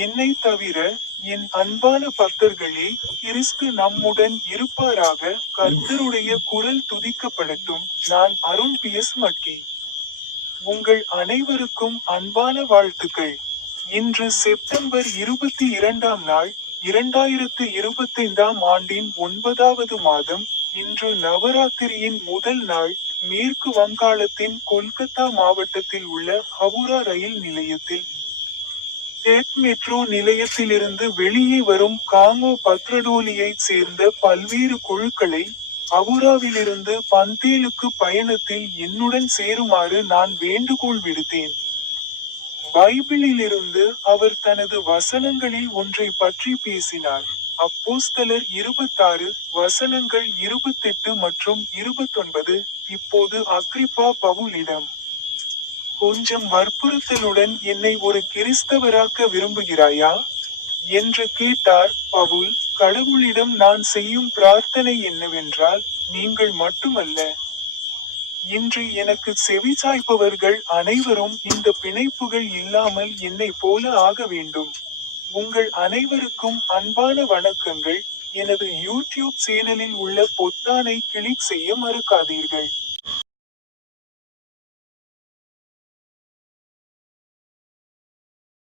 என்னை தவிர, என் அன்பான பக்தர்களே, கிறிஸ்து நம்முடன் இருப்பாராக. கர்த்தருடைய குரல் துதிக்கப்படட்டும். நான் அருண் பி.எஸ். மட்கி. உங்கள் அனைவருக்கும் அன்பான வாழ்த்துக்கள். இன்று செப்டம்பர் 22ஆம் நாள், 2025ஆம் ஆண்டின் 9வது மாதம். இன்று நவராத்திரியின் முதல் நாள். மேற்கு வங்காளத்தின் கொல்கத்தா மாவட்டத்தில் உள்ள ஹவுரா ரயில் நிலையத்தில் டெட் மெட்ரோ நிலையத்திலிருந்து வெளியே வரும் காங்கோ பத்ரடோலியைச் சேர்ந்த பல்வேறு குழுக்களை ஹவுராவிலிருந்து பந்தேலுக்கு பயணத்தில் என்னுடன் சேருமாறு நான் வேண்டுகோள் விடுத்தேன். பைபிளிலிருந்து அவர் தனது வசனங்களில் ஒன்றை பற்றி பேசினார். அப்போஸ்தலர் 26, வசனங்கள் 28 மற்றும் 29. இப்போது அக்ரிப்பா பவுலிடம், கொஞ்சம் வற்புறுத்தலுடன் என்னை ஒரு கிறிஸ்தவராக்க விரும்புகிறாயா? என்று கேட்டார். பவுல், கடவுளிடம் நான் செய்யும் பிரார்த்தனை என்னவென்றால், நீங்கள் மட்டுமல்ல, இன்று எனக்கு செவிசாய்ப்பவர்கள் அனைவரும் இந்த பிணைப்புகள் இல்லாமல் என்னை போல ஆக வேண்டும். உங்கள் அனைவருக்கும் அன்பான வணக்கங்கள். எனது யூடியூப் சேனலில் உள்ள பொத்தானை கிளிக் செய்ய மறக்காதீர்கள்.